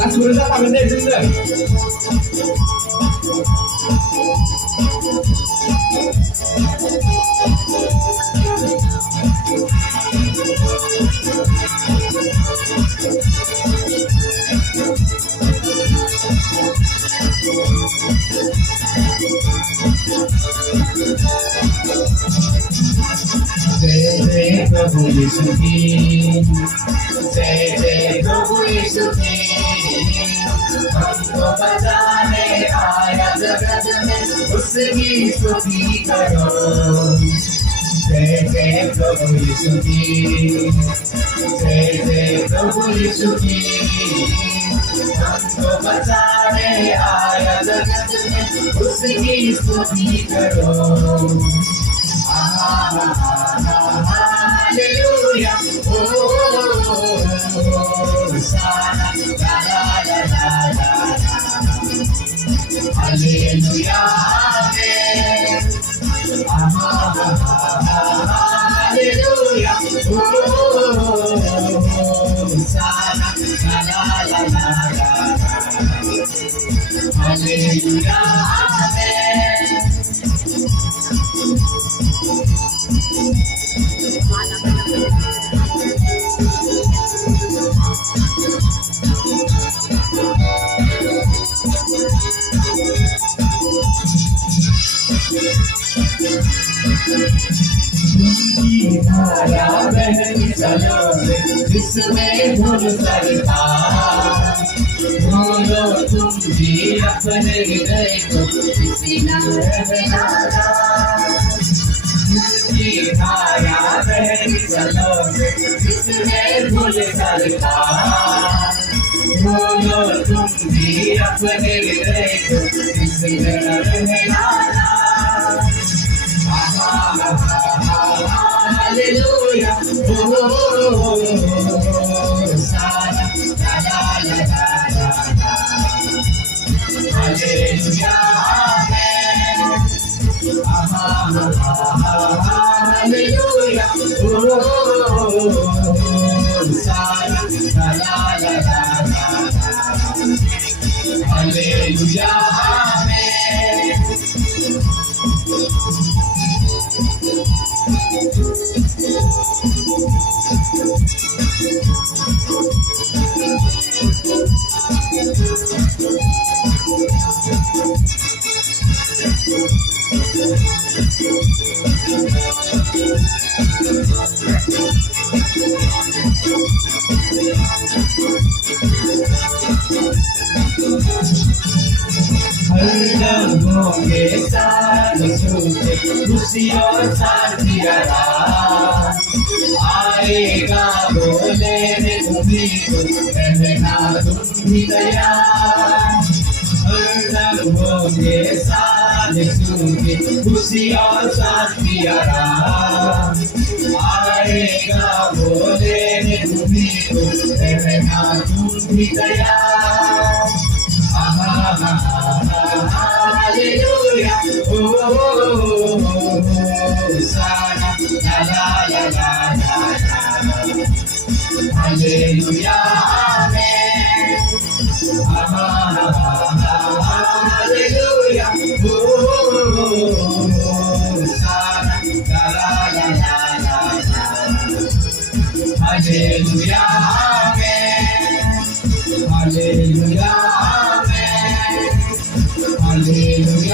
Langsung udah kami deh juga. जय जय प्रभु यीशु की जय जय प्रभु यीशु की हमको बचाने आया जगत में उसकी स्तुति करो जय जय प्रभु यीशु की जय जय प्रभु यीशु की हमको बचाने आया जगत में उसकी स्तुति करो Hallelujah, oh, Hosanna, la la la la la. Hallelujah, amen. Hallelujah, oh, Hosanna, la la la la la. Hallelujah, amen. धारा बहनी चलो जिसमें धुन करता बोलो तुम भी अपने हृदय को किसी न रहना धारा बहनी चलो जिसमें धुन करता बोलो तुम भी अपने हृदय को किसी न रहना Hallelujah, oh, Hosanna, la la la la la. Hallelujah, amen. Hallelujah, oh, Hosanna, la la la la la. Hallelujah, amen. हरदम के साथ सूखे खुशी और शांति आएगा बोले रे तुम्ही को रहना तुम भी तैयार हरदम के साथ सूखे खुशी और शांति आएगा बोले रे तुम्ही को रहना तुम भी तैयार Hallelujah, oh, Hosanna, la la la la la. Hallelujah, amen. Hallelujah, oh, Hosanna, la la la la la. Hallelujah, amen. Hallelujah. Hallelujah.